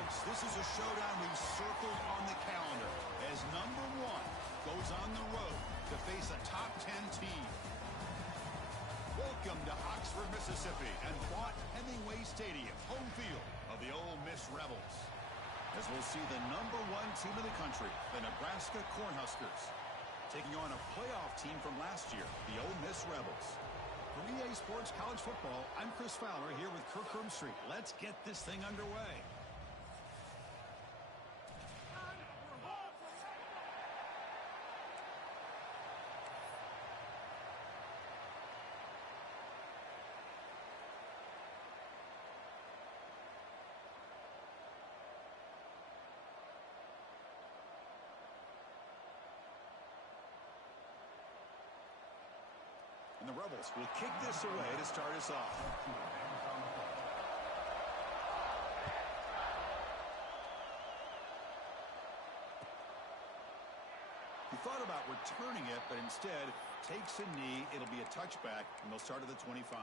folks, this is a showdown we've circled on the calendar as number 1 goes on the road to face a top 10 team. Welcome to Oxford, Mississippi, and Vaught-Hemingway Stadium, home field of the Ole Miss Rebels. As we'll see the number 1 team in the country, the Nebraska Cornhuskers, taking on a playoff team from last year, the Ole Miss Rebels. For EA Sports College Football, I'm Chris Fowler here with Kirk Herbstreit. Let's get this thing underway. And the Rebels will kick this away to start us off. He thought about returning it, but instead takes a knee. It'll be a touchback, and they'll start at the 25.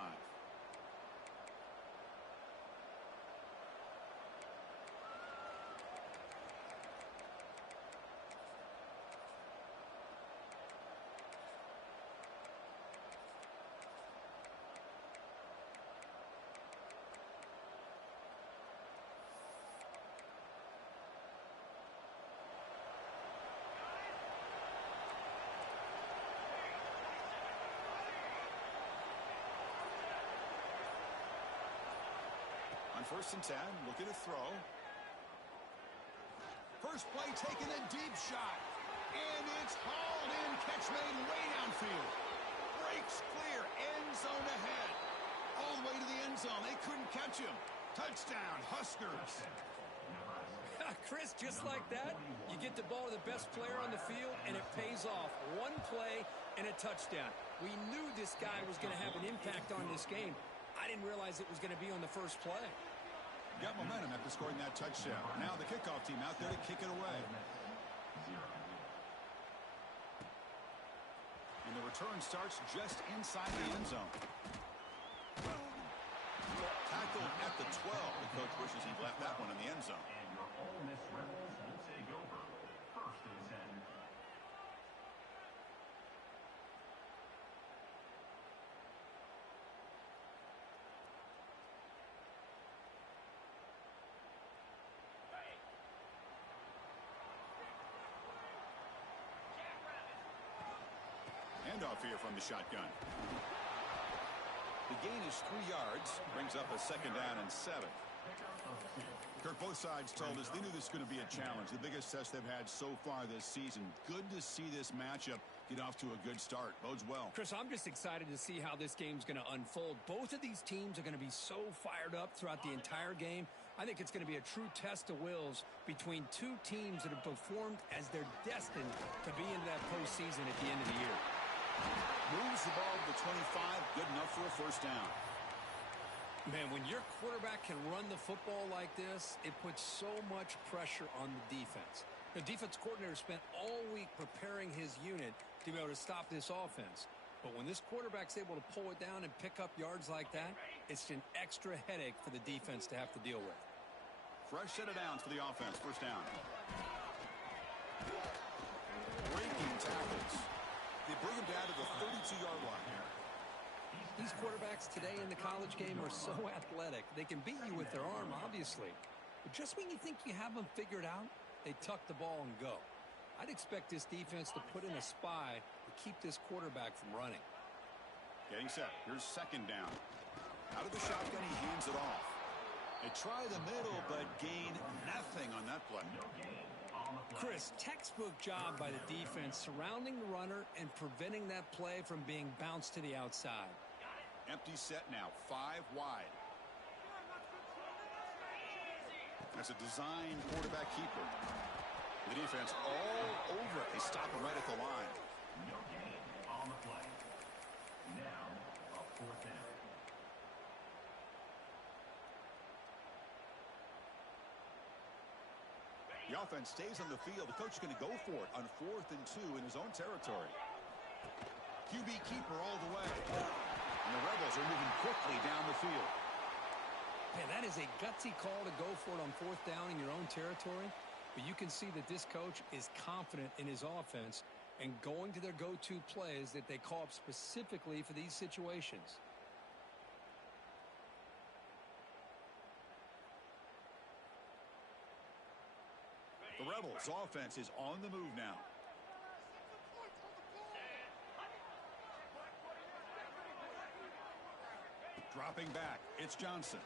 On 1st and 10, looking to throw. First play taken, a deep shot. And it's hauled in. Catch made way downfield. Breaks clear. End zone ahead. All the way to the end zone. They couldn't catch him. Touchdown, Huskers. Chris, just like that, you get the ball to the best player on the field, and it pays off. One play and a touchdown. We knew this guy was going to have an impact on this game. I didn't realize it was going to be on the first play. Got momentum after scoring that touchdown. Now the kickoff team out there to kick it away. And the return starts just inside the end zone. Tackled at the 12. The coach wishes he'd left that one in the end zone. And your Ole Miss Rebels will take over. 1st and 10. Handoff here from the shotgun. The gain is 3 yards. Brings up a 2nd down and 7. Kirk, both sides told us they knew this was going to be a challenge. The biggest test they've had so far this season. Good to see this matchup get off to a good start. Bodes well. Chris, I'm just excited to see how this game's going to unfold. Both of these teams are going to be so fired up throughout the entire game. I think it's going to be a true test of wills between 2 teams that have performed as they're destined to be into that postseason at the end of the year. Moves the ball to the 25. Good enough for a 1st down. Man, when your quarterback can run the football like this, it puts so much pressure on the defense. The defense coordinator spent all week preparing his unit to be able to stop this offense. But when this quarterback's able to pull it down and pick up yards like that, it's an extra headache for the defense to have to deal with. Fresh set of downs for the offense. 1st down. Breaking tackles. They bring him down to the 32-yard line. These quarterbacks today in the college game are so athletic. They can beat you with their arm, obviously. But just when you think you have them figured out, they tuck the ball and go. I'd expect this defense to put in a spy to keep this quarterback from running. Getting set. Here's 2nd down. Out of the shotgun, he hands it off. They try the middle, but gain nothing on that play. Chris, textbook job by the defense surrounding the runner and preventing that play from being bounced to the outside. Empty set now, 5 wide. That's a design quarterback keeper. The defense all over it. They stop him right at the line. No gain on the play. Now, a 4th down. The offense stays on the field. The coach is going to go for it on 4th and 2 in his own territory. QB keeper all the way. And the Rebels are moving quickly down the field. Man, that is a gutsy call to go for it on fourth down in your own territory. But you can see that this coach is confident in his offense and going to their go-to plays that they call up specifically for these situations. The Rebels' offense is on the move now. Dropping back, it's Johnson.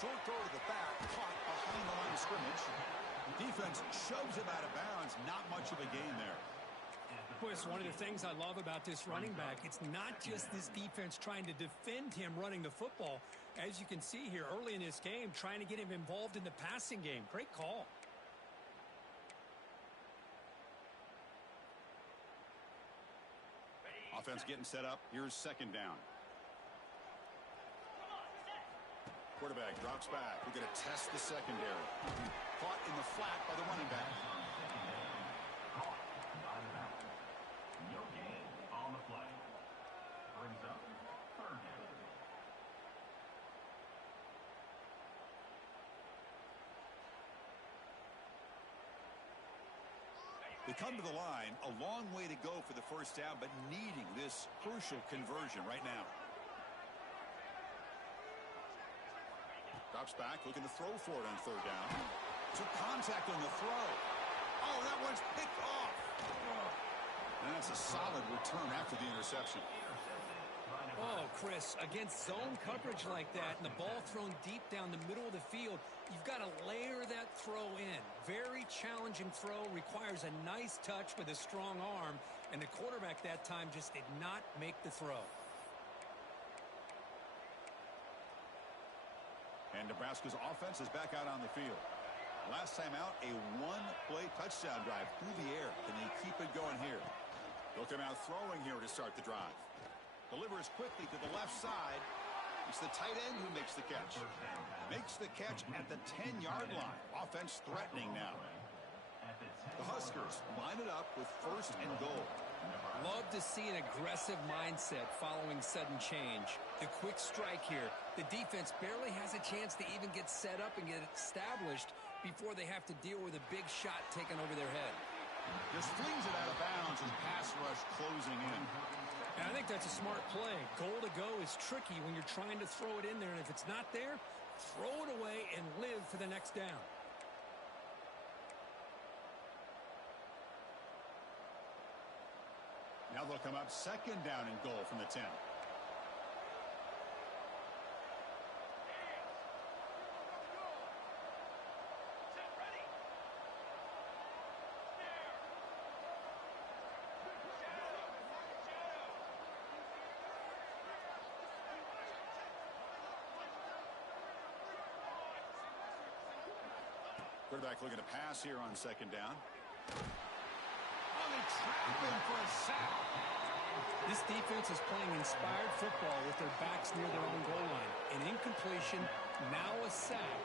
Short throw to the back, caught behind the line of scrimmage. Defense shoves him out of bounds. Not much of a gain there. Boy, it's one of the things I love about this running back. It's not just this defense trying to defend him running the football. As you can see here early in this game, trying to get him involved in the passing game. Great call. Offense getting set up. Here's second down. Quarterback drops back. We're going to test the secondary. Caught in the flat by the running back. No gain on the play. Brings up third down. They come to the line. A long way to go for the first down, but needing this crucial conversion right now. Drops back, looking to throw for it on third down. Took contact on the throw. Oh, that one's picked off. And that's a solid return after the interception. Oh, Chris, against zone coverage like that and the ball thrown deep down the middle of the field, you've got to layer that throw in. Very challenging throw, requires a nice touch with a strong arm, and the quarterback that time just did not make the throw. And Nebraska's offense is back out on the field. Last time out, a one-play touchdown drive through the air. Can they keep it going here? They'll come out throwing here to start the drive. Delivers quickly to the left side. It's the tight end who makes the catch. Makes the catch at the 10-yard line. Offense threatening now. The Huskers line it up with first and goal. Love to see an aggressive mindset following sudden change. The quick strike here. The defense barely has a chance to even get set up and get established before they have to deal with a big shot taken over their head. Just flings it out of bounds and pass rush closing in. And I think that's a smart play. Goal to go is tricky when you're trying to throw it in there, and if it's not there, throw it away and live for the next down. Now they'll come up second down and goal from the 10. Quarterback looking to pass here on second down. Oh, they trap him for a sack. This defense is playing inspired football with their backs near their own goal line. An incompletion, now a sack.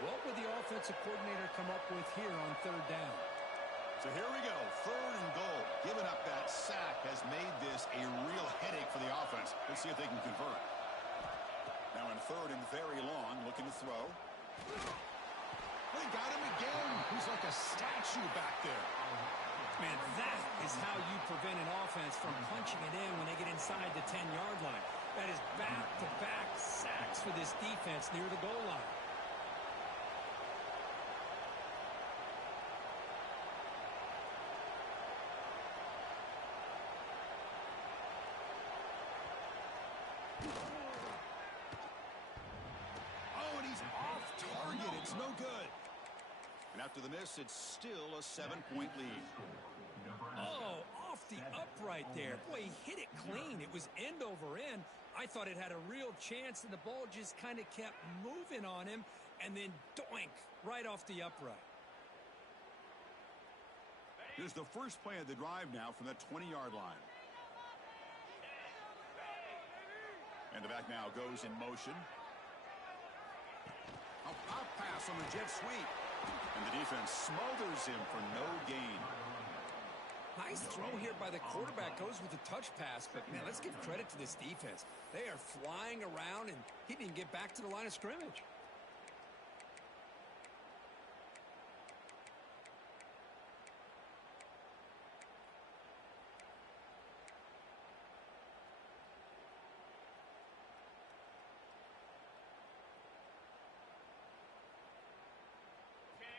What would the offensive coordinator come up with here on third down? So here we go, third and goal. Giving up that sack has made this a real headache for the offense. Let's see if they can convert. Now in third and very long, looking to throw. They got him again. He's like a statue back there. Man, that is how you prevent an offense from punching it in when they get inside the 10-yard line. That is back-to-back sacks for this defense near the goal line. Oh, and he's off target. It's no good. And after the miss, it's still a 7-point lead. Oh, off the upright there. Boy, he hit it clean. It was end over end. I thought it had a real chance, and the ball just kind of kept moving on him, and then doink, right off the upright. Here's the first play of the drive now from the 20-yard line. And the back now goes in motion. A pop pass on the jet sweep. And the defense smothers him for no gain. Nice throw here by the quarterback. Goes with the touch pass, but, man, let's give credit to this defense. They are flying around, and he didn't get back to the line of scrimmage.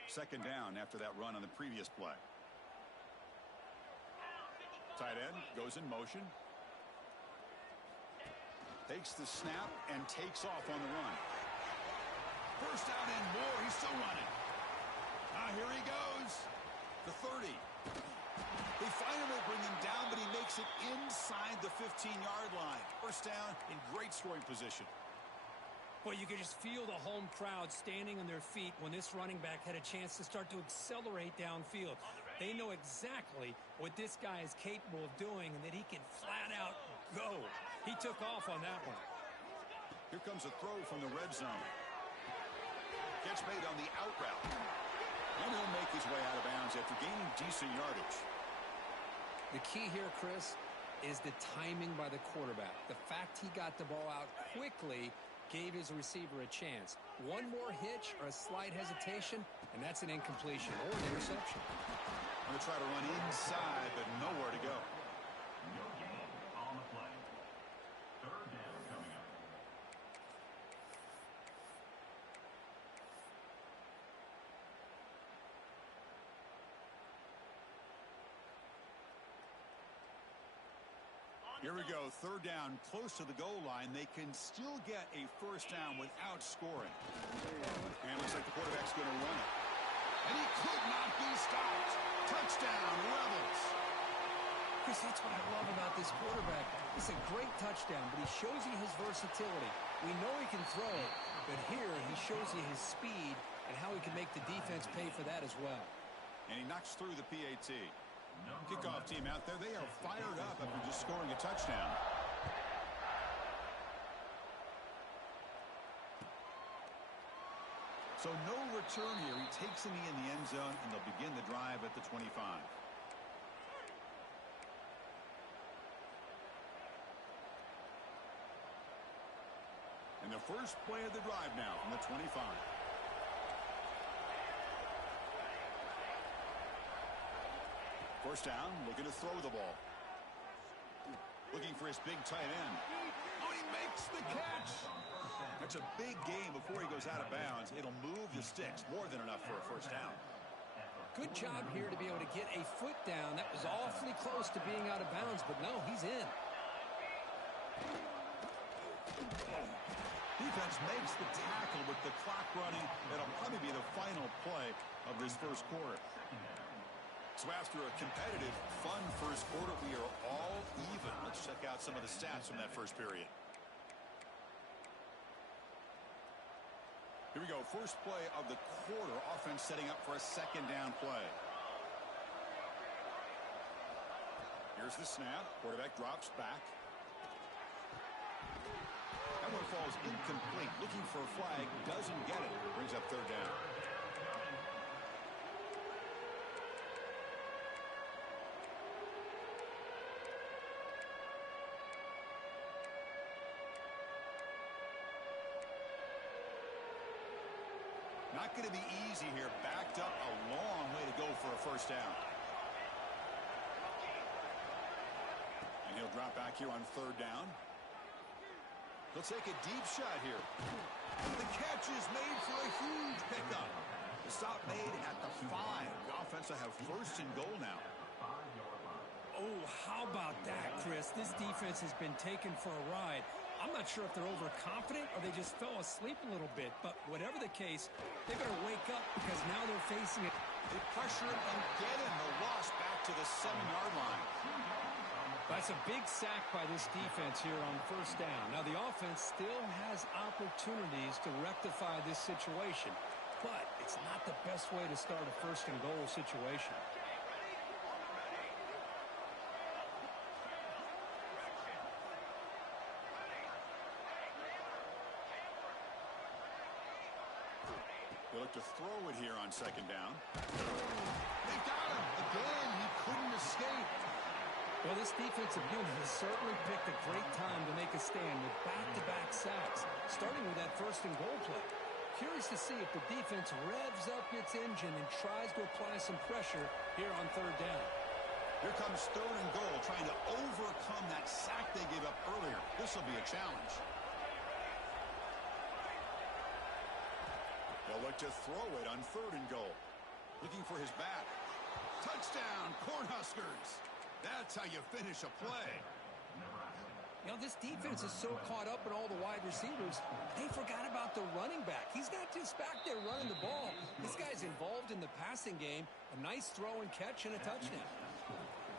Second down after that run on the previous play. Tight end goes in motion. Takes the snap and takes off on the run. First down and more. He's still running. Here he goes. The 30. They finally bring him down, but he makes it inside the 15-yard line. First down in great scoring position. Well, you could just feel the home crowd standing on their feet when this running back had a chance to start to accelerate downfield. They know exactly what this guy is capable of doing and that he can flat out go. He took off on that one. Here comes a throw from the red zone. Catch made on the out route. And he'll make his way out of bounds after gaining decent yardage. The key here, Chris, is the timing by the quarterback. The fact he got the ball out quickly gave his receiver a chance. One more hitch or a slight hesitation, and that's an incompletion or an interception. I'm going to try to run inside, but nowhere to go. No gain on the play. Third down coming up. Here we go, third down, close to the goal line. They can still get a first down without scoring. And it looks like the quarterback's going to run it. And he could not be stopped. Touchdown, Rebels. Chris, that's what I love about this quarterback. It's a great touchdown, but he shows you his versatility. We know he can throw it, but here he shows you his speed and how he can make the defense pay for that as well. And he knocks through the PAT. Kickoff team out there, they are fired up after just scoring a touchdown. So no return here. He takes a knee in the end zone, and they'll begin the drive at the 25. And the first play of the drive now from the 25. First down, looking to throw the ball. Looking for his big tight end. Oh, he makes the catch. That's a big game before he goes out of bounds. It'll move the sticks. More than enough for a first down. Good job here to be able to get a foot down. That was awfully close to being out of bounds, but no, he's in. Defense makes the tackle with the clock running. It'll probably be the final play of this first quarter. So after a competitive, fun first quarter, we are all even. Let's check out some of the stats from that first period. Here we go. First play of the quarter. Offense setting up for a second down play. Here's the snap. Quarterback drops back. That one falls incomplete. Looking for a flag. Doesn't get it. Brings up third down. Not going to be easy here. Backed up a long way to go for a first down. And he'll drop back here on third down. He'll take a deep shot here. The catch is made for a huge pickup. The stop made at the 5. The offense will have first and goal now. Oh, how about that, Chris? This defense has been taken for a ride. I'm not sure if they're overconfident or they just fell asleep a little bit, but whatever the case, they better wake up because now they're facing it. They pressure him and get him. The loss back to the 7-yard line. That's a big sack by this defense here on first down. Now, the offense still has opportunities to rectify this situation, but it's not the best way to start a first and goal situation. They look to throw it here on second down. They've got him. Again, he couldn't escape. Well, this defensive unit has certainly picked a great time to make a stand with back-to-back sacks, starting with that first and goal play. Curious to see if the defense revs up its engine and tries to apply some pressure here on third down. Here comes third and goal, trying to overcome that sack they gave up earlier. This will be a challenge. They'll look to throw it on third and goal. Looking for his back. Touchdown, Cornhuskers. That's how you finish a play. You know, this defense is so caught up in all the wide receivers, they forgot about the running back. He's not just back there running the ball. This guy's involved in the passing game. A nice throw and catch and a touchdown.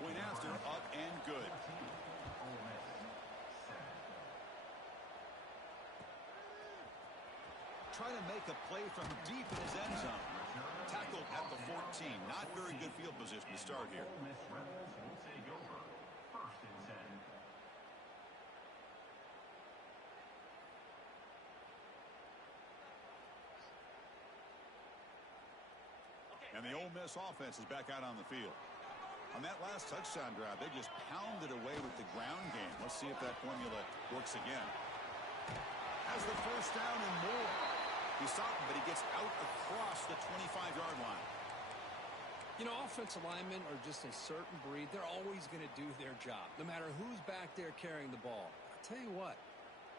Point after, up and good. Trying to make a play from deep in his end zone. Tackled at the 14. Not very good field position to start here. Ole Miss Rebels will take over. First and 10. And the Ole Miss offense is back out on the field. On that last touchdown drive, they just pounded away with the ground game. Let's see if that formula works again. Has the first down and more. He stopped him, but he gets out across the 25-yard line. You know, offensive linemen are just a certain breed. They're always going to do their job, no matter who's back there carrying the ball. I'll tell you what,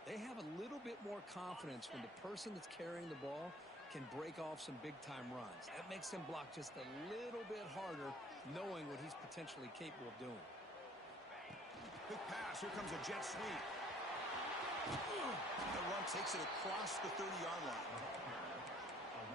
they have a little bit more confidence when the person that's carrying the ball can break off some big-time runs. That makes them block just a little bit harder, knowing what he's potentially capable of doing. Quick pass. Here comes a jet sweep. The run takes it across the 30-yard line.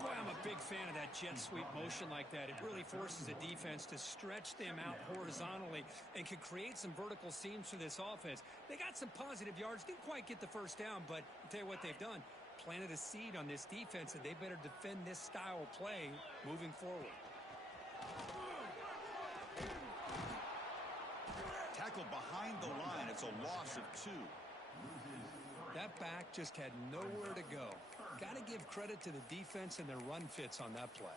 Boy, I'm a big fan of that jet sweep motion like that. It really forces a defense to stretch them out horizontally and can create some vertical seams for this offense. They got some positive yards, didn't quite get the first down, but I'll tell you what they've done. Planted a seed on this defense, and they better defend this style of play moving forward. Tackled behind the line. It's a loss of 2. That back just had nowhere to go. Got to give credit to the defense and their run fits on that play.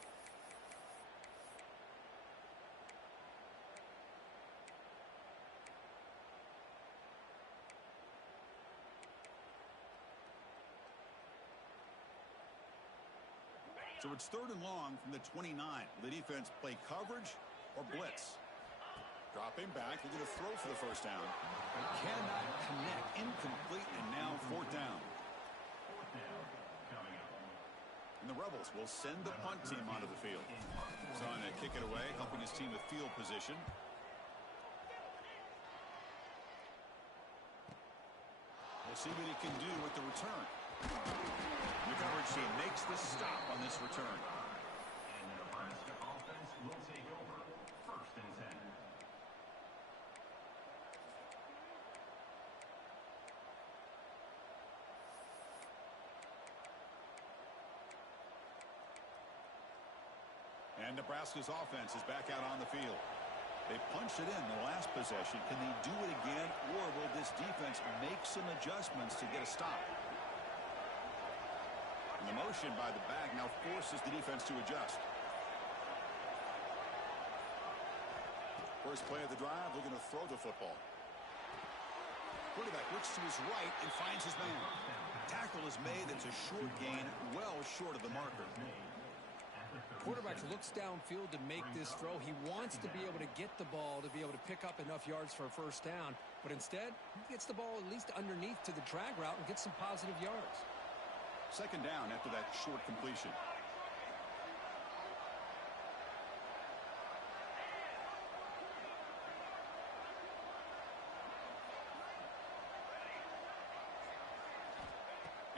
So it's third and long from the 29. The defense play coverage or blitz. Dropping back, looking to throw for the first down. Cannot connect, incomplete, and now fourth down. Fourth down coming up. And the Rebels will send the punt team onto the field. Trying to kick it away, helping his team with field position. We'll see what he can do with the return. The coverage team makes the stop on this return. And the Nebraska offense will take over. First and 10. And Nebraska's offense is back out on the field. They punched it in the last possession. Can they do it again, or will this defense make some adjustments to get a stop? And the motion by the back now forces the defense to adjust. First play of the drive, looking to throw the football. Quarterback looks to his right and finds his man. Tackle is made. It's a short gain, well short of the marker. Quarterback looks downfield to make this throw. He wants to be able to get the ball to be able to pick up enough yards for a first down, but instead he gets the ball at least underneath to the drag route and gets some positive yards. Second down after that short completion.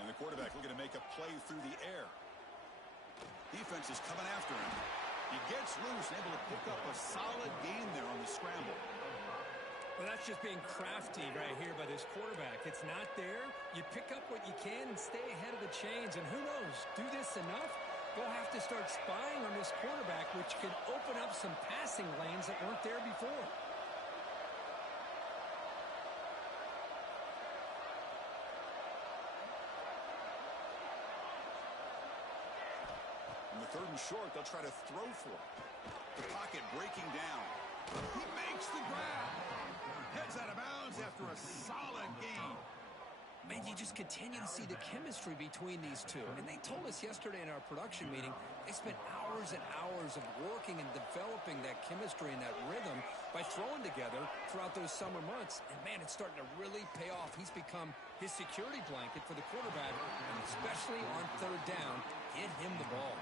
And the quarterback looking to make a play through the air. Defense is coming after him. He gets loose and able to pick up a solid gain there on the scramble. Well, that's just being crafty right here by this quarterback. It's not there. You pick up what you can and stay ahead of the chains. And who knows, do this enough, they'll have to start spying on this quarterback, which could open up some passing lanes that weren't there before. And the third and short, they'll try to throw for it. The pocket breaking down. He makes the grab. Heads out of bounds after a solid gain. Man, you just continue to see the chemistry between these two. And they told us yesterday in our production meeting, they spent hours and hours of working and developing that chemistry and that rhythm by throwing together throughout those summer months. And, man, it's starting to really pay off. He's become his security blanket for the quarterback, and especially on third down, get him the ball.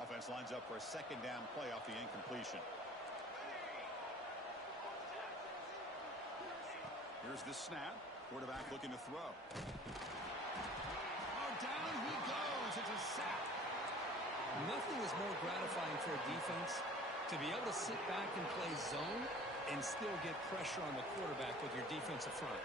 Offense lines up for a second down play off the incompletion. Here's the snap. Quarterback looking to throw. Oh, down he goes. It's a sack. Nothing is more gratifying for a defense to be able to sit back and play zone and still get pressure on the quarterback with your defensive front.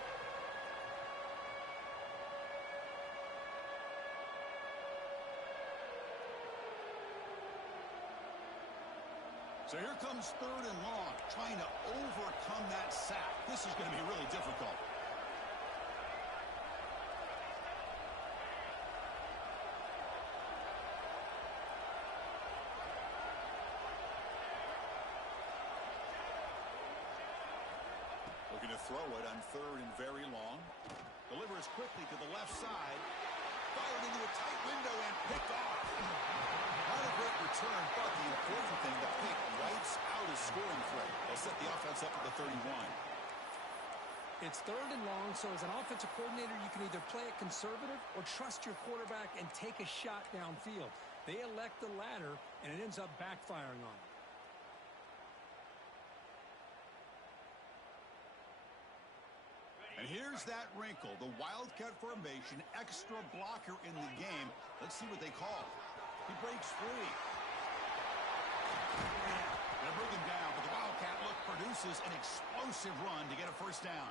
So here comes third and long, trying to overcome that sack. This is going to be really difficult. Looking to throw it on third and very long. Delivers quickly to the left side. Fired into a tight window and picked off. Not a great return, but the important thing, the pick wipes out his scoring threat. They'll set the offense up at the 31. It's third and long, so as an offensive coordinator, you can either play it conservative or trust your quarterback and take a shot downfield. They elect the latter, and it ends up backfiring on them. And here's that wrinkle, the Wildcat formation, extra blocker in the game. Let's see what they call. He breaks free. They'll bring him down, but the Wildcat look produces an explosive run to get a first down.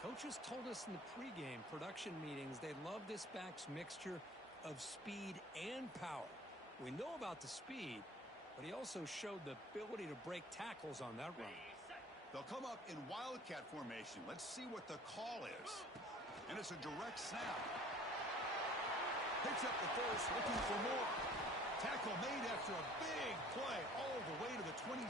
Coaches told us in the pregame production meetings they love this back's mixture of speed and power. We know about the speed, but he also showed the ability to break tackles on that run. They'll come up in Wildcat formation. Let's see what the call is. And it's a direct snap. Picks up the first, looking for more. Tackle made after a big play all the way to the 27.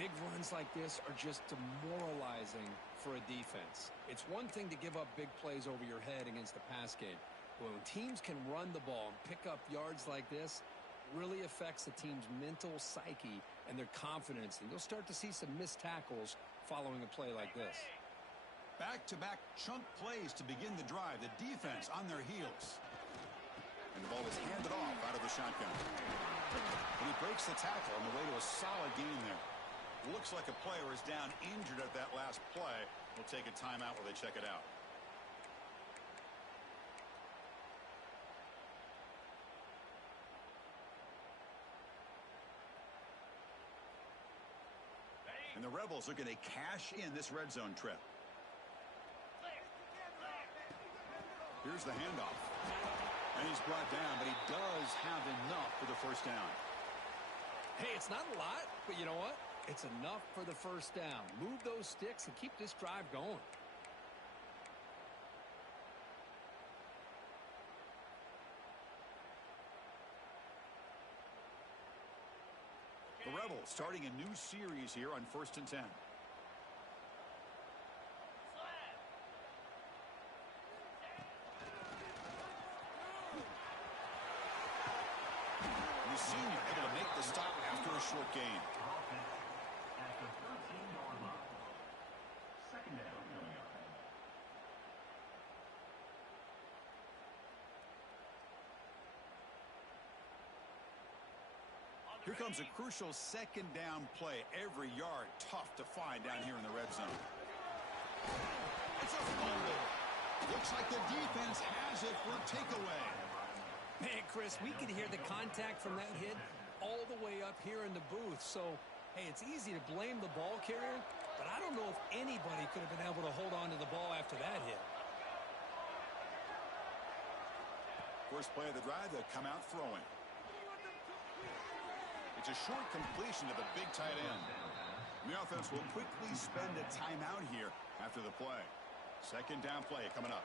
Big runs like this are just demoralizing for a defense. It's one thing to give up big plays over your head against the pass game. But when teams can run the ball and pick up yards like this, really affects the team's mental psyche and their confidence. And you'll start to see some missed tackles following a play like this. Back-to-back chunk plays to begin the drive. The defense on their heels. And the ball is handed off out of the shotgun. And he breaks the tackle on the way to a solid gain there. Looks like a player is down injured at that last play. We'll take a timeout while they check it out. And the Rebels are going to cash in this red zone trip. Here's the handoff. And he's brought down, but he does have enough for the first down. Hey, it's not a lot, but you know what? It's enough for the first down. Move those sticks and keep this drive going. The Rebels starting a new series here on 1st and 10. The senior able to make the stop after a short gain. At the 13-yard line. Second down coming up. Here comes a crucial second down play. Every yard tough to find down here in the red zone. It's a fumble. Looks like the defense has it for a takeaway. Man, Chris, we could hear the contact from that hit all the way up here in the booth. So, hey, it's easy to blame the ball carrier, but I don't know if anybody could have been able to hold on to the ball after that hit. First play of the drive, they'll come out throwing. It's a short completion to the big tight end. The offense will quickly spend a timeout here after the play. Second down play coming up.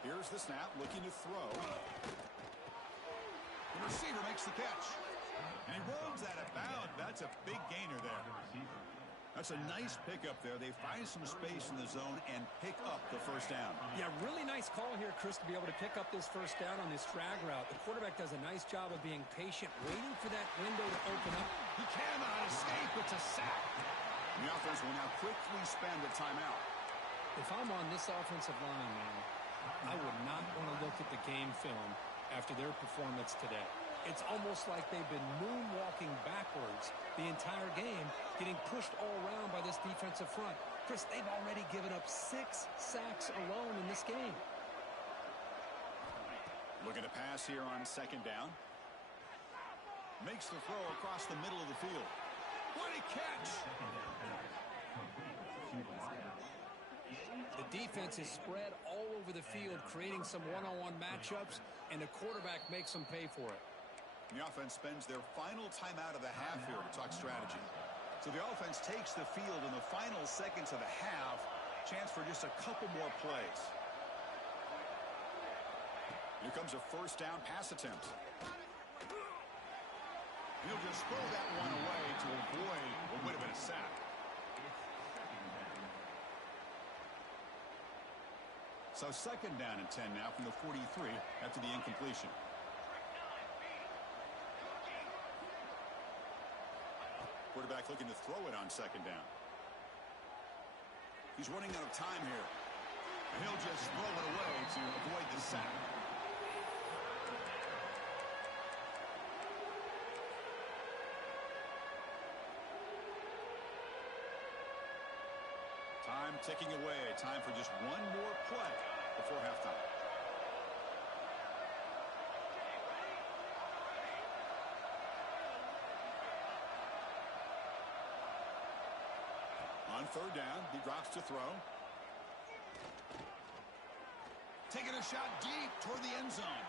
Here's the snap, looking to throw. The receiver makes the catch. And he rolls out of bounds. That's a big gainer there. That's a nice pickup there. They find some space in the zone and pick up the first down. Yeah, really nice call here, Chris, to be able to pick up this first down on this drag route. The quarterback does a nice job of being patient, waiting for that window to open up. He cannot escape. It's a sack. The offense will now quickly spend a timeout. If I'm on this offensive line, man, I would not want to look at the game film after their performance today. It's almost like they've been moonwalking backwards the entire game, getting pushed all around by this defensive front. Chris, they've already given up 6 sacks alone in this game. Looking to pass here on second down. Makes the throw across the middle of the field. What a catch! The defense is spread all over the field, creating some one-on-one matchups, and the quarterback makes them pay for it. The offense spends their final timeout of the half here to talk strategy. So the offense takes the field in the final seconds of the half. Chance for just a couple more plays. Here comes a first down pass attempt. He'll just throw that one away to avoid what would have been a sack. So second down and 10 now from the 43 after the incompletion. Quarterback looking to throw it on second down. He's running out of time here. And he'll just throw it away to avoid the sack. Time ticking away. Time for just one more play before halftime. On third down, he drops to throw. Taking a shot deep toward the end zone.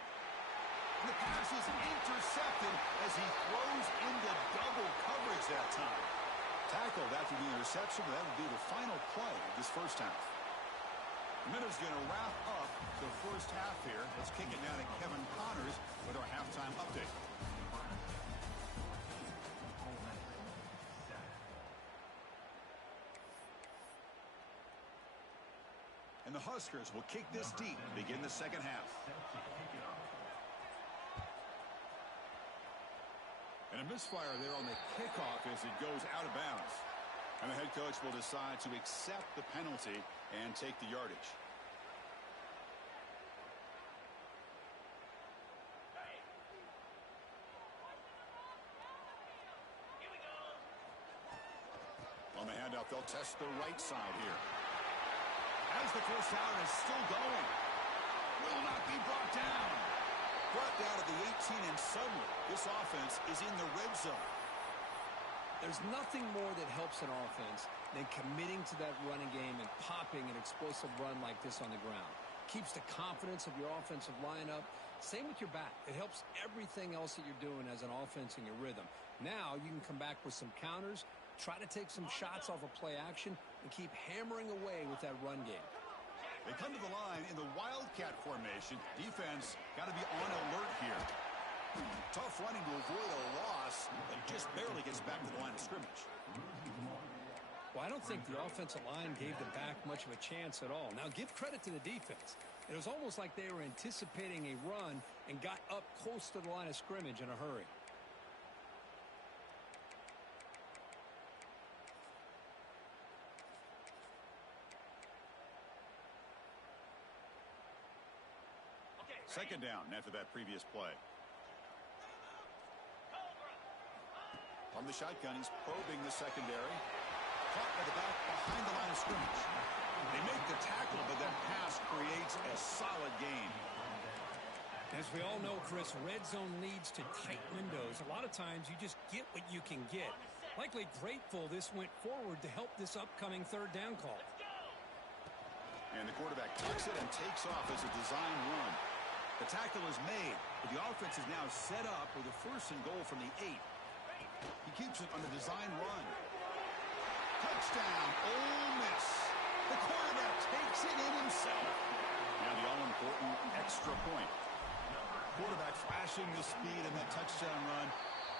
And the pass is intercepted as he throws into double coverage that time. Tackled after the interception, but that will be the final play of this first half. The Minnows going to wrap up the first half here. Let's kick it down to Kevin Connors with our halftime update. And the Huskers will kick this deep to begin the second half. And a misfire there on the kickoff as it goes out of bounds. And the head coach will decide to accept the penalty and take the yardage. On the handoff, they'll test the right side here. As the first down is still going. Will not be brought down. Brought down at the 18, and suddenly this offense is in the red zone. There's nothing more that helps an offense than committing to that running game and popping an explosive run like this on the ground. Keeps the confidence of your offensive lineup. Same with your back. It helps everything else that you're doing as an offense in your rhythm. Now you can come back with some counters, try to take some shots off of play action, and keep hammering away with that run game. They come to the line in the Wildcat formation. Defense got to be on alert here. Tough running to avoid a loss, but just barely gets back to the line of scrimmage. Well, I don't think the offensive line gave the back much of a chance at all. Now, give credit to the defense. It was almost like they were anticipating a run and got up close to the line of scrimmage in a hurry. Second down after that previous play. From the shotgun, he's probing the secondary. Caught by the back behind the line of scrimmage. They make the tackle, but that pass creates a solid gain. As we all know, Chris, red zone leads to tight windows. A lot of times you just get what you can get. Likely grateful this went forward to help this upcoming third down call. And the quarterback tucks it and takes off as a design run. The tackle is made, but the offense is now set up with a 1st and goal from the 8. He keeps it on the design run. Touchdown, Ole Miss. The quarterback takes it in himself. Now the all-important extra point. Quarterback flashing the speed in that touchdown run.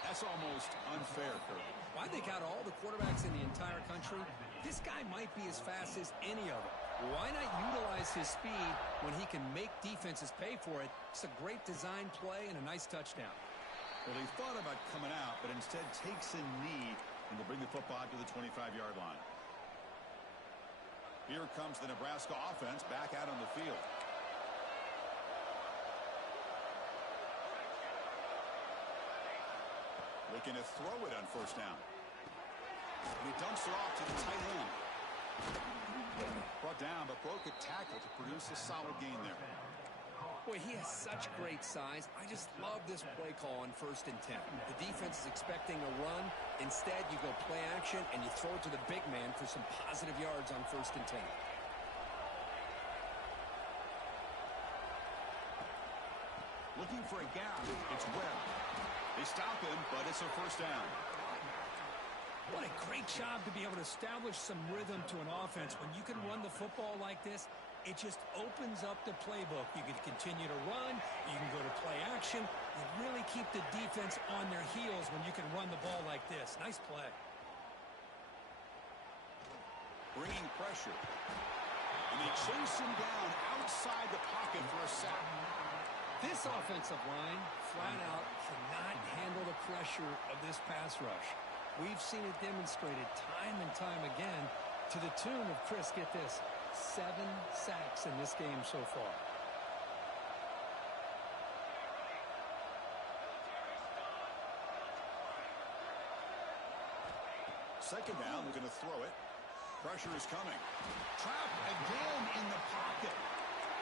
That's almost unfair, Kirk. Well, I think out of all the quarterbacks in the entire country, this guy might be as fast as any of them. Why not utilize his speed when he can make defenses pay for it? It's a great design play and a nice touchdown. Well, he thought about coming out, but instead takes a knee and to bring the football to the 25-yard line. Here comes the Nebraska offense back out on the field. Looking to throw it on 1st down. And he dumps it off to the tight end. Brought down, but broke a tackle to produce a solid gain there. Boy, he has such great size. I just love this play call on 1st and 10. The defense is expecting a run. Instead, you go play action, and you throw it to the big man for some positive yards on 1st and 10. Looking for a gap. It's Webb. They stop him, but it's a 1st down. What a great job to be able to establish some rhythm to an offense. When you can run the football like this, it just opens up the playbook. You can continue to run. You can go to play action. You really keep the defense on their heels when you can run the ball like this. Nice play. Bringing pressure. And they chase him down outside the pocket for a sack. This offensive line, flat out, cannot handle the pressure of this pass rush. We've seen it demonstrated time and time again to the tune of, Chris, get this, 7 sacks in this game so far. 2nd down, we're going to throw it. Pressure is coming. Trapped again in the pocket.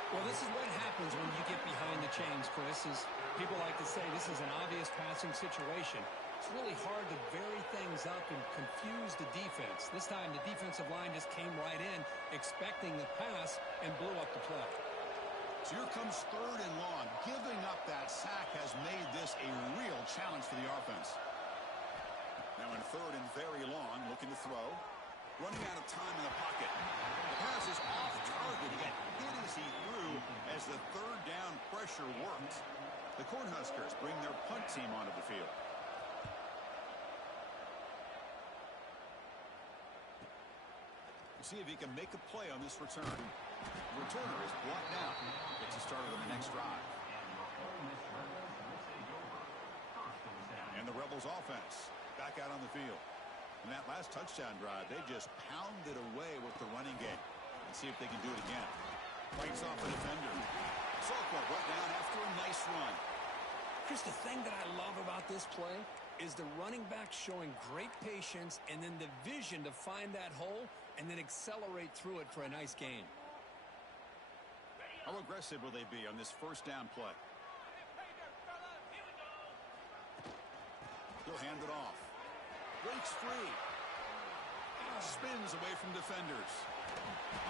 Well, this is what happens when you get behind the chains, Chris. Is people like to say this is an obvious passing situation. It's really hard to vary things up and confuse the defense. This time, the defensive line just came right in, expecting the pass, and blew up the play. So here comes 3rd and long. Giving up that sack has made this a real challenge for the offense. Now in 3rd and very long, looking to throw. Running out of time in the pocket. The pass is off target. He got hit as he threw as the 3rd down pressure worked. The Cornhuskers bring their punt team onto the field. We'll see if he can make a play on this return. The returner is brought down. Gets a started on the next drive. And the Rebels offense back out on the field. In that last touchdown drive, they just pounded away with the running game. Let's see if they can do it again. Fights off a defender. Sophomore brought down after a nice run. Chris, the thing that I love about this play is the running back showing great patience and then the vision to find that hole and then accelerate through it for a nice gain. How aggressive will they be on this 1st down play? He'll hand it off. Breaks free. Spins away from defenders.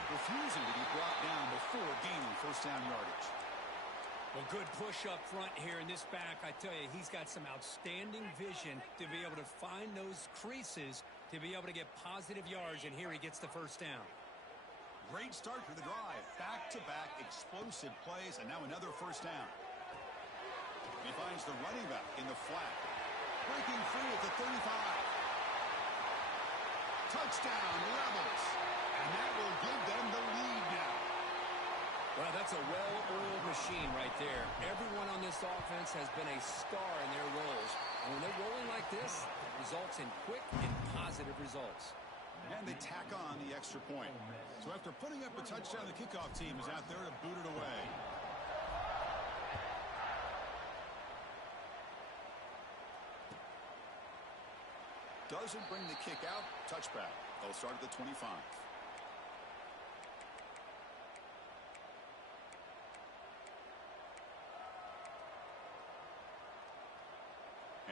Refusing to be brought down before gaining 1st down yardage. Well, good push up front here in this back. I tell you, he's got some outstanding vision to be able to find those creases to be able to get positive yards, and here he gets the 1st down. Great start to the drive. Back-to-back explosive plays, and now another 1st down. He finds the running back in the flat. Breaking free at the 35. Touchdown, Rebels. And that will give them the lead now. Well, that's a well-oiled machine right there. Everyone on this offense has been a star in their roles. And when they're rolling like this, it results in quick and positive results. And they tack on the extra point. So after putting up a touchdown, the kickoff team is out there to boot it away. Doesn't bring the kick out. Touchback. They'll start at the 25.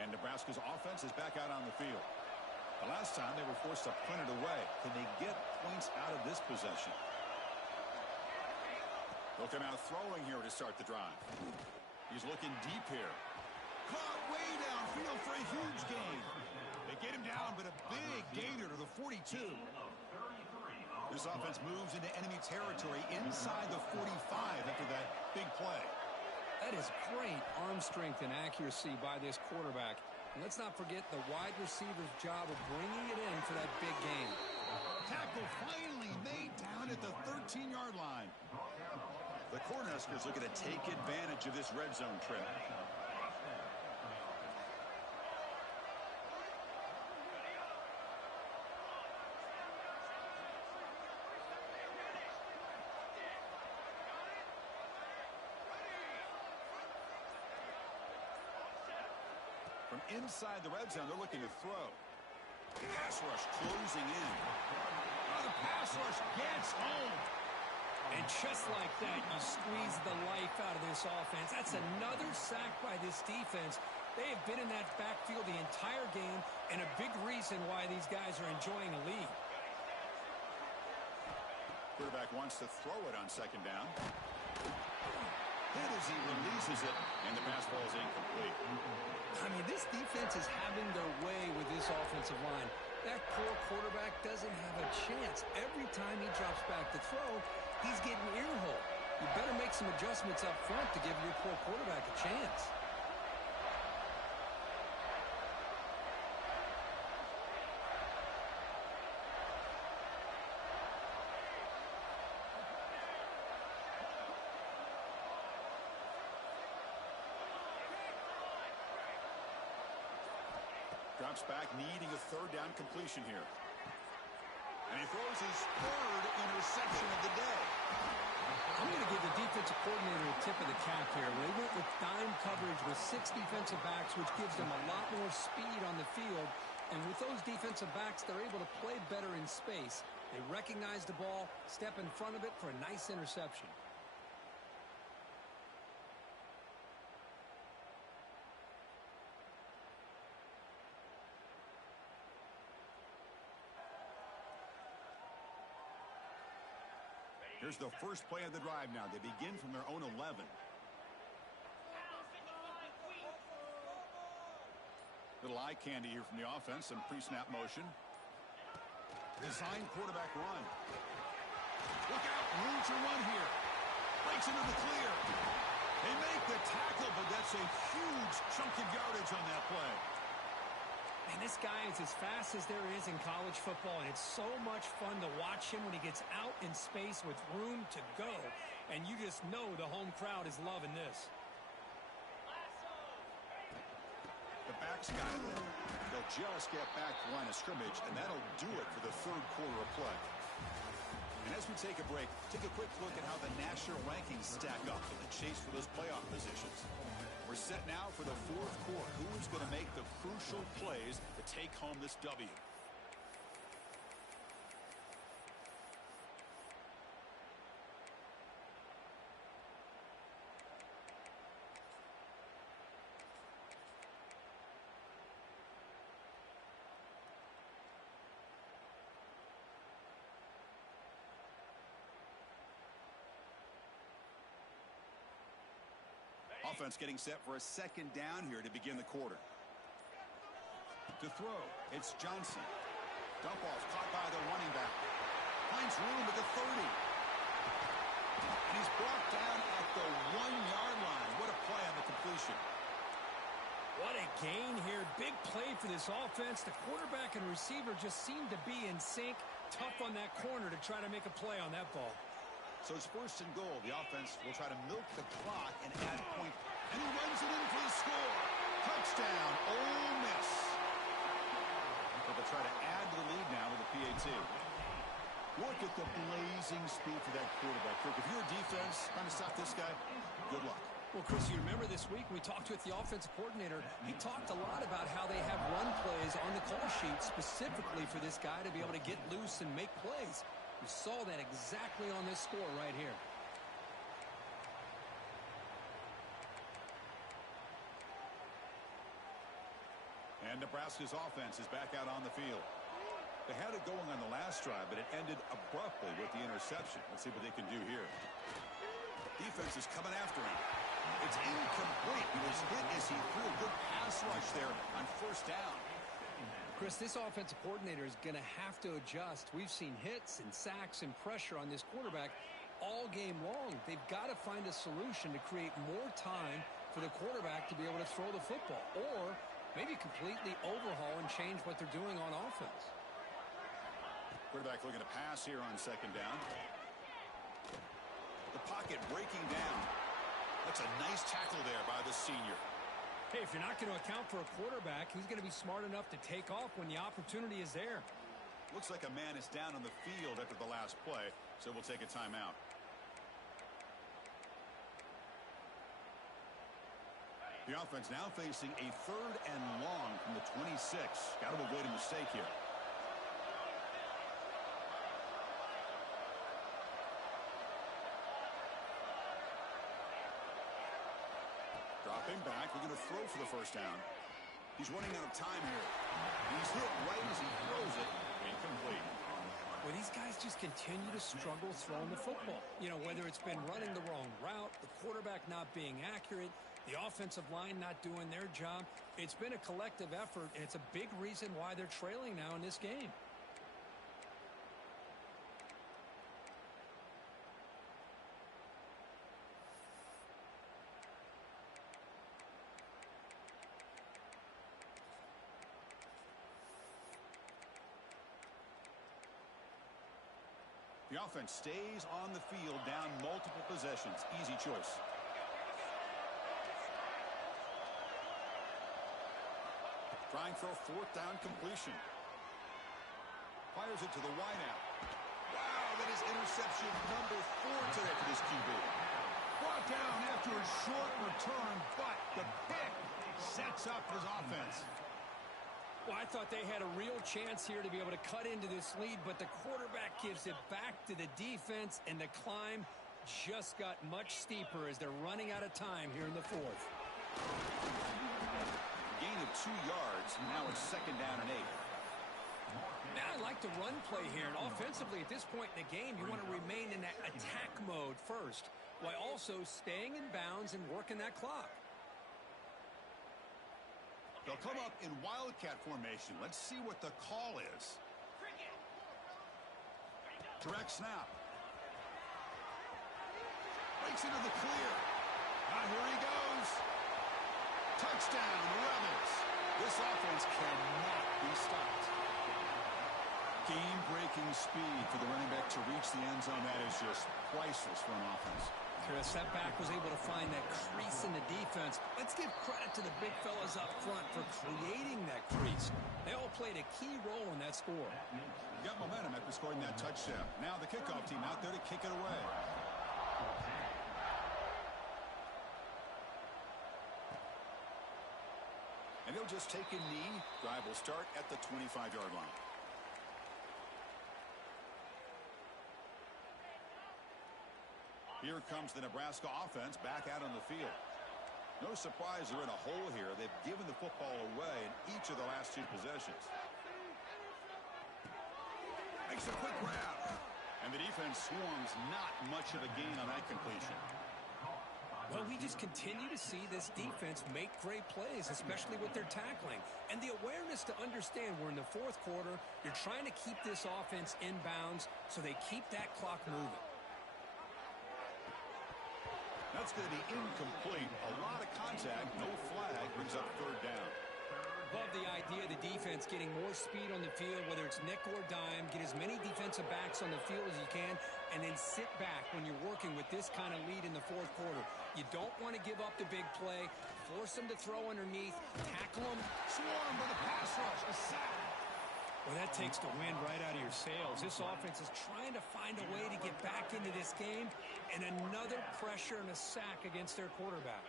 And Nebraska's offense is back out on the field. The last time they were forced to punt it away. Can they get points out of this possession? He'll come out throwing here to start the drive. He's looking deep here. Caught way downfield for a huge gain. They get him down, but a big gainer to the 42. This offense moves into enemy territory inside the 45 after that big play. That is great arm strength and accuracy by this quarterback. And let's not forget the wide receiver's job of bringing it in for that big gain. Tackle finally made down at the 13-yard line. The Cornhuskers looking to take advantage of this red zone trip. From inside the red zone, they're looking to throw. Pass rush closing in. Oh, the pass rush gets home. And just like that, you squeeze the life out of this offense. That's another sack by this defense. They have been in that backfield the entire game, and a big reason why these guys are enjoying a lead. Quarterback wants to throw it on second down. Hit as he releases it, and the pass ball is incomplete. I mean, this defense is having their way with this offensive line. That poor quarterback doesn't have a chance. Every time he drops back to throw, he's getting earhole. You better make some adjustments up front to give your poor quarterback a chance. Drops back, needing a third down completion here. And he throws his third interception of the day. I'm going to give the defensive coordinator a tip of the cap here. They went with dime coverage with 6 defensive backs, which gives them a lot more speed on the field. And with those defensive backs, they're able to play better in space. They recognize the ball, step in front of it for a nice interception. Here's the first play of the drive now. They begin from their own 11. Little eye candy here from the offense. Some pre-snap motion. Design quarterback run. Look out. Room to run here. Breaks into the clear. They make the tackle, but that's a huge chunk of yardage on that play. And this guy is as fast as there is in college football, and it's so much fun to watch him when he gets out in space with room to go. And you just know the home crowd is loving this. The backs got it. They'll just get back to the line of scrimmage, and that'll do it for the third quarter of play. And as we take a break, take a quick look at how the national rankings stack up in the chase for those playoff positions. We're set now for the fourth quarter. Who is going to make the crucial plays to take home this W? Offense getting set for a second down here to begin the quarter. To throw, it's Johnson. Dump off caught by the running back. Finds room at the 30. And he's brought down at the 1-yard line. What a play on the completion. What a gain here. Big play for this offense. The quarterback and receiver just seem to be in sync. Tough on that corner to try to make a play on that ball. So it's first and goal. The offense will try to milk the clock and add a point. And he runs it in for the score. Touchdown, Ole Miss. But they'll try to add to the lead now with the PAT. Look at the blazing speed for that quarterback. If you're a defense trying to stop this guy, good luck. Well, Chris, you remember this week we talked with the offensive coordinator. He talked a lot about how they have run plays on the call sheet specifically for this guy to be able to get loose and make plays. We saw that exactly on this score right here. And Nebraska's offense is back out on the field. They had it going on the last drive, but it ended abruptly with the interception. Let's see what they can do here. Defense is coming after him. It's incomplete. He was hit as he threw a good pass rush there on first down. Chris, this offensive coordinator is going to have to adjust. We've seen hits and sacks and pressure on this quarterback all game long. They've got to find a solution to create more time for the quarterback to be able to throw the football, or maybe completely overhaul and change what they're doing on offense. Quarterback looking to pass here on second down. The pocket breaking down. That's a nice tackle there by the senior. Hey, if you're not going to account for a quarterback, he's going to be smart enough to take off when the opportunity is there. Looks like a man is down on the field after the last play, so we'll take a timeout. The offense now facing a 3rd and long from the 26. Got to avoid a mistake here. Dropping back, looking to throw for the first down. He's running out of time here. He's hit right as he throws it. Incomplete. Well, these guys just continue to struggle throwing the football. You know, whether it's been running the wrong route, the quarterback not being accurate, the offensive line not doing their job. It's been a collective effort, and it's a big reason why they're trailing now in this game. The offense stays on the field, down multiple possessions. Easy choice. Trying for a 4th down completion. Fires it to the wideout. Wow, that is interception number 4 today for this QB. Brought down after a short return, but the pick sets up his offense. Well, I thought they had a real chance here to be able to cut into this lead, but the quarterback gives it back to the defense, and the climb just got much steeper as they're running out of time here in the 4th. Gain of 2 yards. Now it's 2nd down and 8. Now I like the run play here, and offensively at this point in the game, you want to remain in that attack mode first, while also staying in bounds and working that clock. They'll come up in wildcat formation. Let's see what the call is. Direct snap. Breaks into the clear. Here he goes. Touchdown, Rebels. This offense cannot be stopped. Game-breaking speed for the running back to reach the end zone. That is just priceless for an offense. Chris, that back was able to find that crease in the defense. Let's give credit to the big fellas up front for creating that crease. They all played a key role in that score. Got momentum after scoring that touchdown. Now the kickoff team out there to kick it away. And he'll just take a knee. Drive will start at the 25-yard line. Here comes the Nebraska offense back out on the field. No surprise they're in a hole here. They've given the football away in each of the last 2 possessions. Makes a quick grab. And the defense swarms, not much of a gain on that completion. Well, we just continue to see this defense make great plays, especially with their tackling. And the awareness to understand we're in the 4th quarter, you're trying to keep this offense in bounds so they keep that clock moving. That's going to be incomplete. A lot of contact, no flag, brings up 3rd down. Love the idea of the defense getting more speed on the field, whether it's nickel or dime, get as many defensive backs on the field as you can, and then sit back when you're working with this kind of lead in the 4th quarter. You don't want to give up the big play, force them to throw underneath, tackle them. Swarm with a pass rush, a sack. Well, that takes the wind right out of your sails. This offense is trying to find a way to get back into this game, and another pressure and a sack against their quarterback.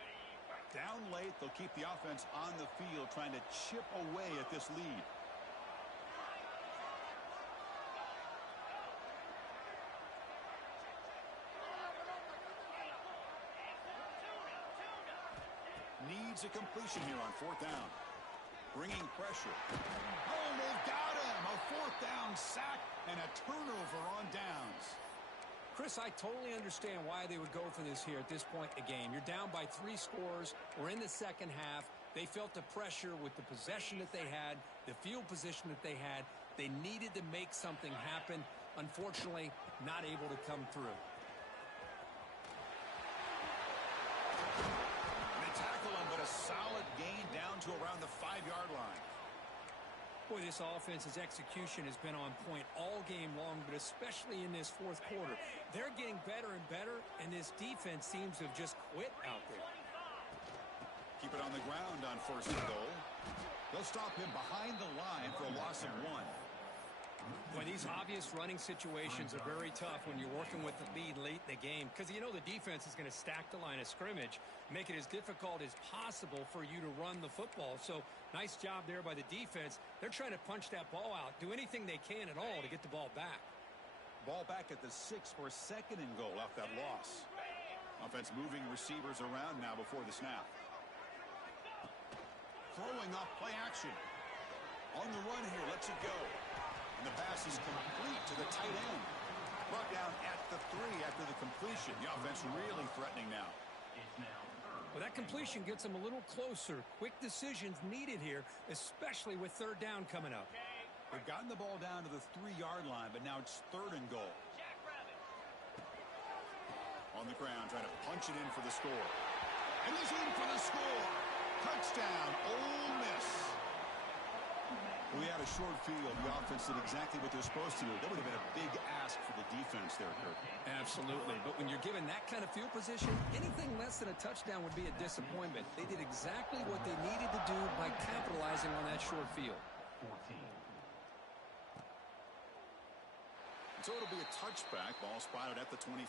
Down late, they'll keep the offense on the field trying to chip away at this lead. Needs a completion here on 4th down. Bringing pressure. Oh, they've got him. A 4th down sack and a turnover on downs. Chris, I totally understand why they would go for this here at this point in the game. You're down by 3 scores. We're in the second half. They felt the pressure with the possession that they had, the field position that they had. They needed to make something happen. Unfortunately, not able to come through. They tackle him, but a solid gain down to around the 5-yard line. Boy, this offense's execution has been on point all game long, but especially in this fourth quarter. They're getting better and better, and this defense seems to have just quit out there. Keep it on the ground on 1st and goal. They'll stop him behind the line for a loss of 1. Well, these obvious running situations are very tough when you're working with the lead late in the game because you know the defense is going to stack the line of scrimmage, make it as difficult as possible for you to run the football. So nice job there by the defense. They're trying to punch that ball out, do anything they can at all to get the ball back. Ball back at the 6 for a 2nd and goal off that loss. Offense moving receivers around now before the snap. Throwing off play action. On the run here, lets it go. And the pass is complete to the tight end. Brought down at the 3 after the completion. The offense really threatening now. Well, that completion gets them a little closer. Quick decisions needed here, especially with 3rd down coming up. They've gotten the ball down to the 3-yard line, but now it's 3rd and goal. On the ground, trying to punch it in for the score. And he's in for the score. Touchdown, Ole Miss. We had a short field. The offense did exactly what they're supposed to do. That would have been a big ask for the defense there, Kurt. Absolutely. But when you're given that kind of field position, anything less than a touchdown would be a disappointment. They did exactly what they needed to do by capitalizing on that short field. So it'll be a touchback. Ball spotted at the 25.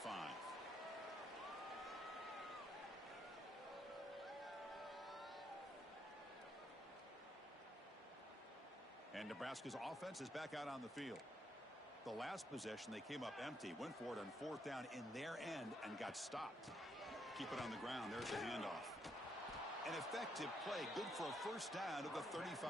And Nebraska's offense is back out on the field. The last possession, they came up empty, went for it on 4th down in their end and got stopped. Keep it on the ground. There's the handoff. An effective play, good for a 1st down to the 35.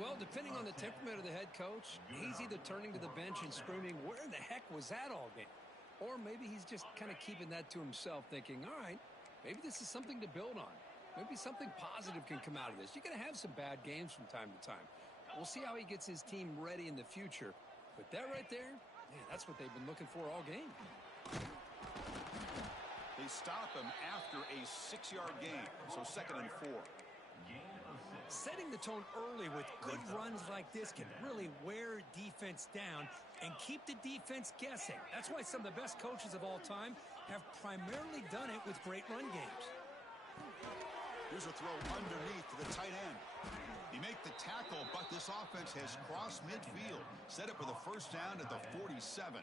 Well, depending on the temperament of the head coach, he's either turning to the bench and screaming, where the heck was that all game? Or maybe he's just kind of keeping that to himself, thinking, all right, maybe this is something to build on. Maybe something positive can come out of this. You're going to have some bad games from time to time. We'll see how he gets his team ready in the future. But that right there, man, that's what they've been looking for all game. They stop him after a 6-yard gain, so 2nd and 4. Setting the tone early with good runs like this can really wear defense down and keep the defense guessing. That's why some of the best coaches of all time have primarily done it with great run games. Here's a throw underneath to the tight end. He made the tackle, but this offense has crossed midfield. Set up with a 1st down at the 47.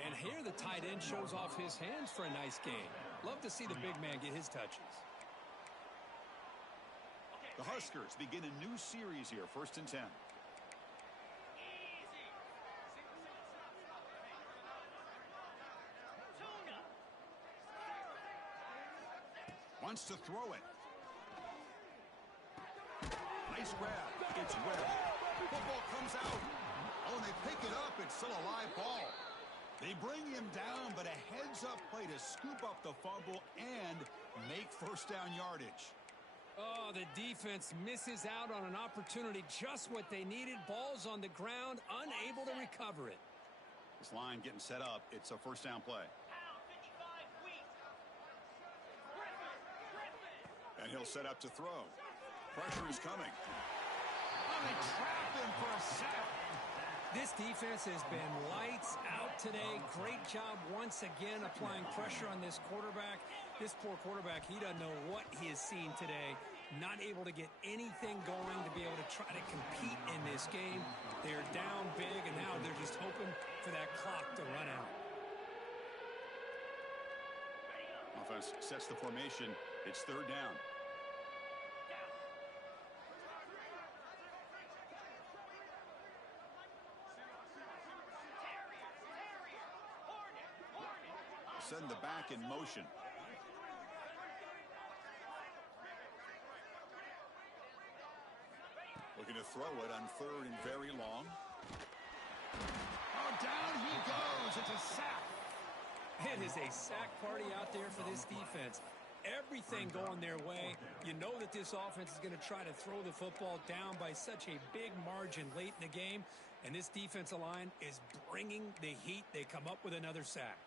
And here the tight end shows off his hands for a nice game. Love to see the big man get his touches. The Huskers begin a new series here, 1st and 10. Wants to throw it. Nice grab. It's Webb. Football comes out. Oh, and they pick it up. It's still a live ball. They bring him down, but a heads-up play to scoop up the fumble and make 1st down yardage. Oh, the defense misses out on an opportunity, just what they needed. Ball's on the ground, unable to recover it. This line getting set up. It's a 1st down play. And he'll set up to throw. Pressure is coming. Oh, they trap him for a sack. This defense has been lights out today. Great job once again applying pressure on this quarterback. This poor quarterback, he doesn't know what he has seen today. Not able to get anything going to be able to try to compete in this game. They're down big, and now they're just hoping for that clock to run out. Offense sets the formation. It's 3rd down. Send the back in motion. Looking to throw it on 3rd and very long. Oh, down he goes. That is a sack party out there for this defense. Everything going their way. You know that this offense is going to try to throw the football down by such a big margin late in the game. And this defensive line is bringing the heat. They come up with another sack.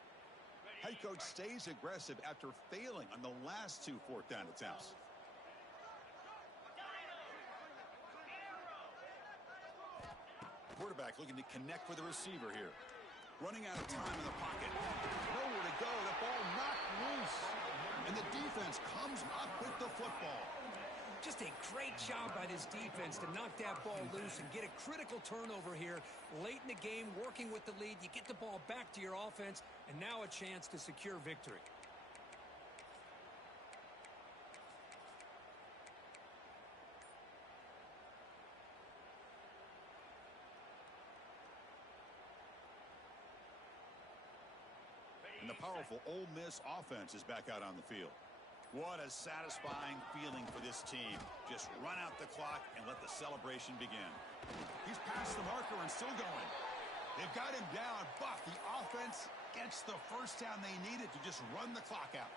Head coach stays aggressive after failing on the last 2 fourth down attempts. Quarterback looking to connect with the receiver here. Running out of time in the pocket. Nowhere to go. The ball knocked loose. And the defense comes up with the football. Just a great job by this defense to knock that ball loose and get a critical turnover here late in the game, working with the lead. You get the ball back to your offense, and now a chance to secure victory. And the powerful Ole Miss offense is back out on the field. What a satisfying feeling for this team. Just run out the clock and let the celebration begin. He's past the marker and still going. They've got him down, but the offense gets the first down they needed to just run the clock out.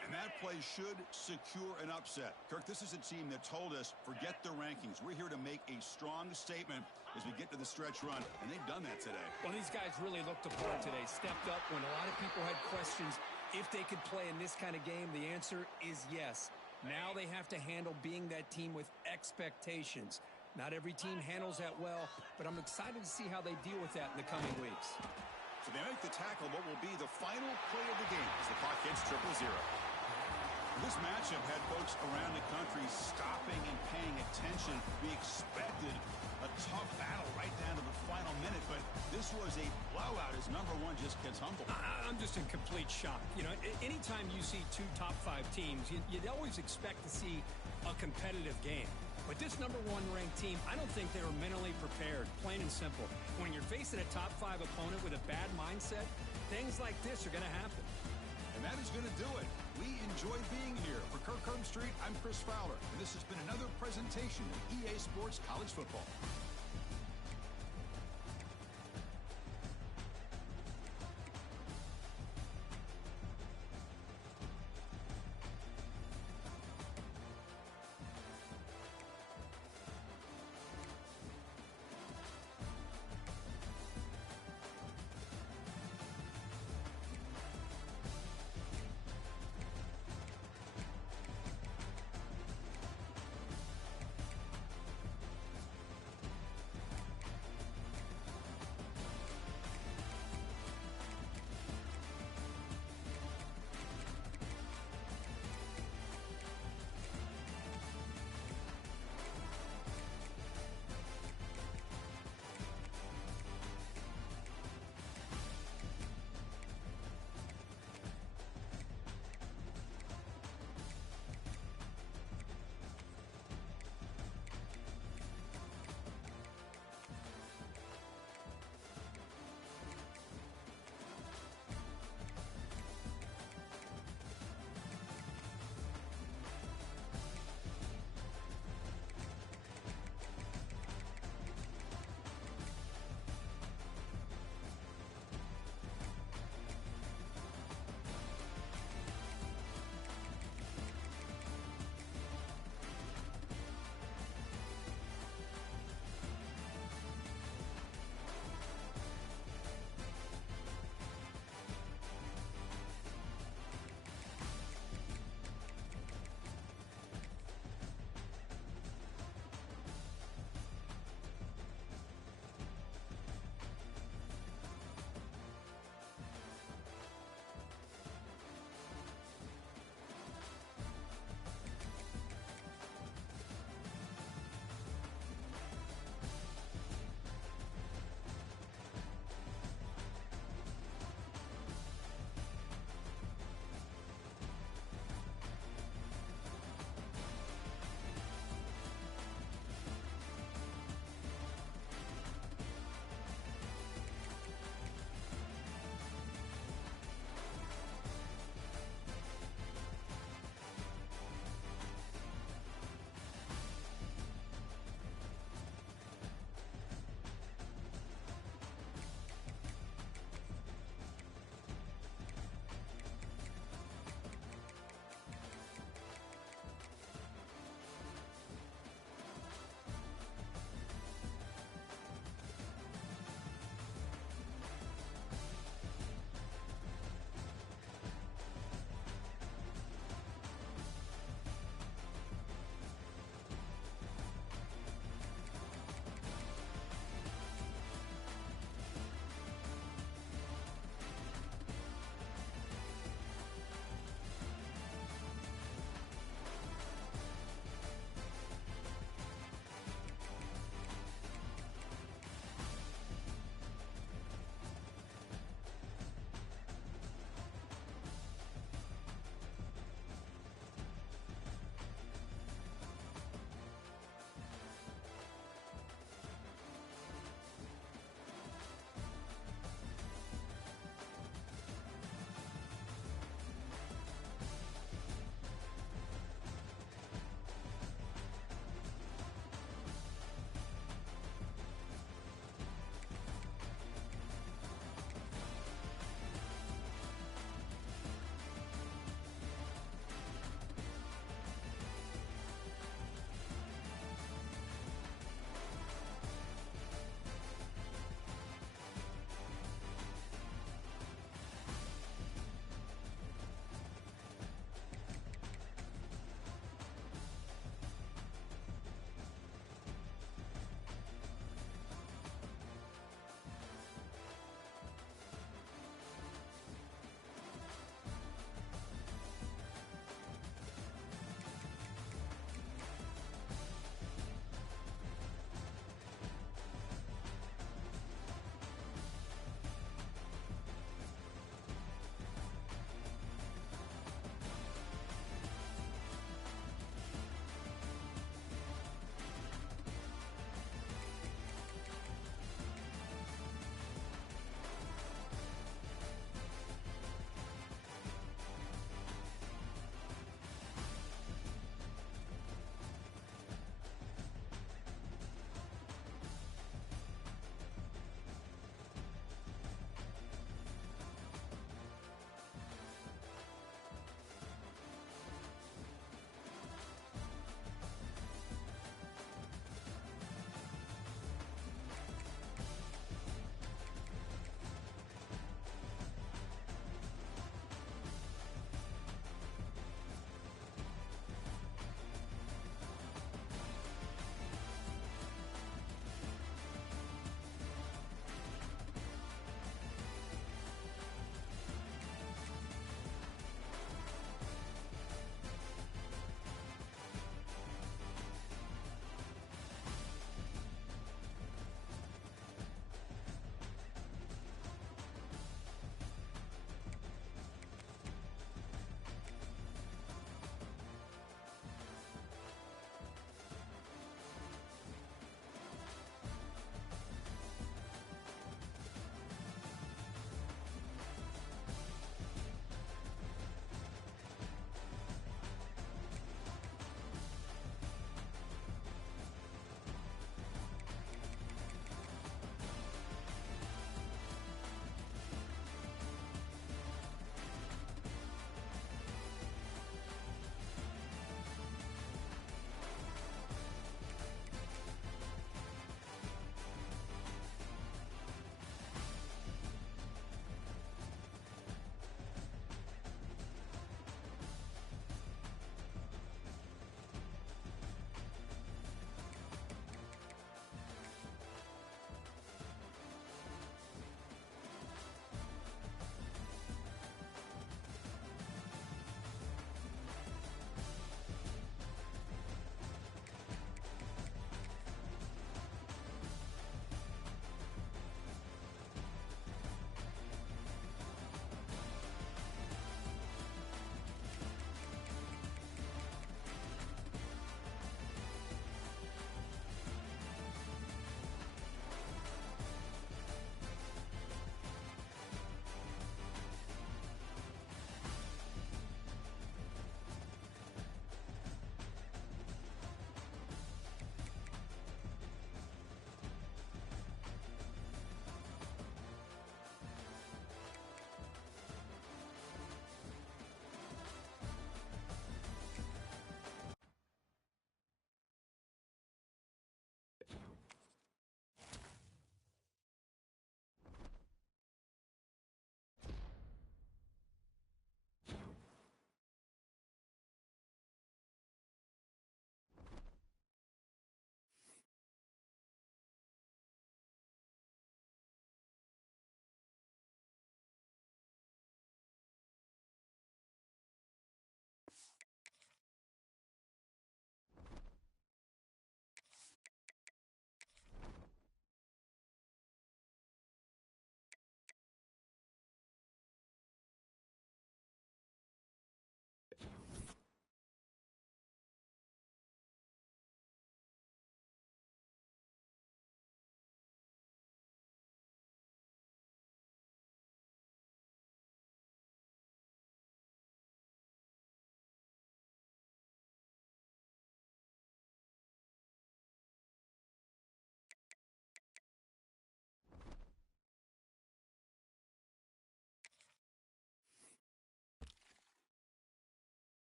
And that play should secure an upset. Kirk, this is a team that told us, forget the rankings. We're here to make a strong statement as we get to the stretch run, and they've done that today. Well, these guys really looked apart today, stepped up when a lot of people had questions if they could play in this kind of game. The answer is yes. Now they have to handle being that team with expectations. Not every team handles that well, but I'm excited to see how they deal with that in the coming weeks. So they make the tackle what will be the final play of the game as the clock hits 0-0. This matchup had folks around the country stopping and paying attention. We expected a tough battle right down to the final minute, but this was a blowout as number one just gets humbled. I'm just in complete shock. You know, anytime you see 2 top 5 teams, you'd always expect to see a competitive game. But this number 1 ranked team, I don't think they were mentally prepared, plain and simple. When you're facing a top 5 opponent with a bad mindset, things like this are going to happen. And that is going to do it. We enjoyed being here. For Kirk Street, I'm Chris Fowler, and this has been another presentation of EA Sports College Football.